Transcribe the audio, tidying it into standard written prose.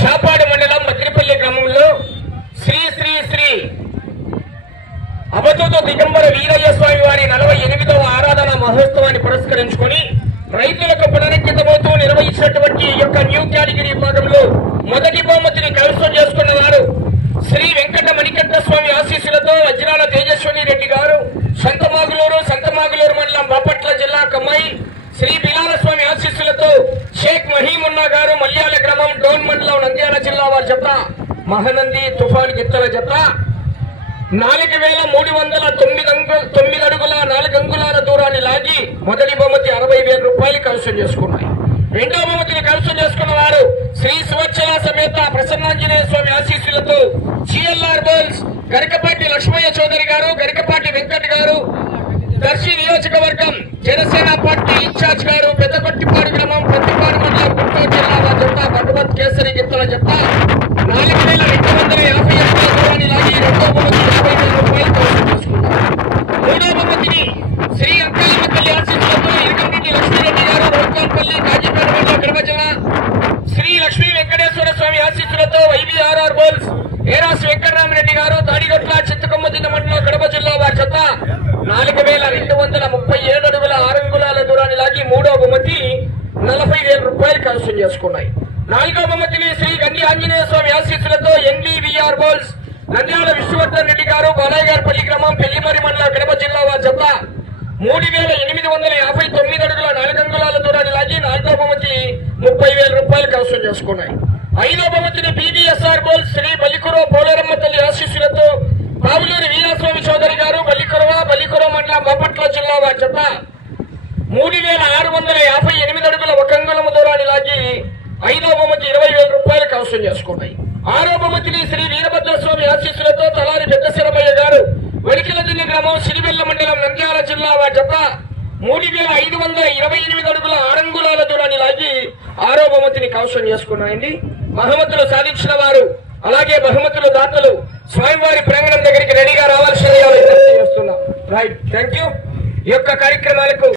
చాపాడు మండలం మద్రిపల్లి గ్రామంలో శ్రీ శ్రీ శ్రీ అవధూత దిగంబర వీరయ్య స్వామి వారి 48వ ఆరాధన మహోత్సవాన్ని పురస్కరించుకొని రైతులకు పునరంకితమవుతూ నిర్వహించినటువంటి ఈ యొక్క న్యూ కేటగిరీ విభాగంలో మొదటి బహుమతిని కైవసం చేసుకున్న వారు శ్రీ వెంకట మణికంఠ స్వామి ఆశీస్సులతో వజ్రాల తేజస్వని రెడ్డి గారు సంతమాగులూరు మండలం బాపట్ల జిల్లా కమ్మాయి శ్రీ బిలాల స్వామి ఆశీస్సులతో షేక్ మహీమున్నా గారు మల్యాల గ్రామం డోన్ మండలం నంద్యాల జిల్లా వారి జత మహానంది తుఫాన్ గిత్తల జత 4309 అడుగుల 4 అంగుళాల దూరాన్ని లాగి మొదటి బహుమతి 60,000 రూపాయలు కైవసం చేసుకున్నాయి. రెండవ బహుమతిని కైవసం చేసుకున్న వారు శ్రీ సువచ్చల సమేత ప్రసన్నాంజనేయ స్వామి ఆశీస్సులతో జిఎల్ఆర్ బోల్స్ గరికపాటి లక్ష్మయ్య చౌదరి గారు, గరికపాటి వెంకట్ గారు, దర్శి నియోజకవర్గం జనసేన పార్టీ ఇన్ఛార్జ్ గారు, పెద్దకొట్టిపాడు గ్రామం ప్రతిపాడు మండలం గుంటూరు జిల్లా వారి జత భగవత్ కేసరి గిత్తల జత 4,250 అడుగుల దూరాన్ని లాగి రెండవ బహుమతి 50,000 రూపాయలు కైవసం చేసుకున్నారు. మూడవ బహుమతిని శ్రీ అంకాలమ్మ ఆశీస్సులతో ఇరకంటి లక్ష్మీరెడ్డి గారు, రోడ్కాన్పల్లి కాజీపేట మండలం కడప జిల్లా శ్రీ లక్ష్మీ వెంకటేశ్వర స్వామి ఆశీస్సులతో వైబీఆర్ఆర్ బోల్స్ ఏరాస్ వెంకటరామరెడ్డి గారు, తాడిగొట్ల చిత్తకొమ్మదిన్న మండలం కడప జిల్లా వారి జత 4,237 అడుగుల 6 అంగుళాల దూరాన్ని లాగి మూడవ బహుమతి 40,000 రూపాయలు కైవసం చేసుకున్నాయి. నాలుగవ బహుమతిని శ్రీ గండి ఆంజనేయ స్వామి ఆశీస్సులతో ఎన్డీవీఆర్ బోల్స్ నంద్యాల విష్ణువర్ధన్ రెడ్డి గారు, బాలయ్యగారిపల్లి గ్రామం పెళ్లిమరి మండలం కడప జిల్లా వారి జత 3,859 అడుగుల 4 అంగుళాల దూరాన్ని లాగి నాలుగవ బహుమతి 30,000 రూపాయలు కైవసం చేసుకున్నాయి. ఐదవ బహుమతిని బీబీఎస్ఆర్ బోల్స్ శ్రీ బలికురో పోలేరమ్మ తల్లి ఆశీస్సులతో బాబులూరి వీరాస్వామి చౌదరి గారు, బలికురో మండలం బాపట్ల జిల్లా వారి జత 3,658 అడుగుల 1 అంగుళం దూరాన్ని లాగి ఐదవ బహుమతి 20,000 రూపాయలు కైవసం చేసుకున్నాయి. ఆరో బహుమతిని శ్రీ వీరభద్రస్వామి ఆశీస్సులతో తలారి పెద్దశిరమయ్య గారు, వడికిలదిన్ని గ్రామం సిరివెల్ల మండలం నంద్యాల జిల్లా వారి జత 3,528 అడుగుల 6 అంగుళాల దూరాన్ని లాగి ఆరో బహుమతిని కైవసం చేసుకున్నాయండి. బహుమతులు సాధించిన వారు అలాగే బహుమతులు దాతలు స్వామివారి ప్రాంగణం దగ్గరికి రెడీగా రావాల్సిందిగా విజ్ఞప్తి చేస్తున్నాం. Right, thank you. ఈ యొక్క కార్యక్రమాలకు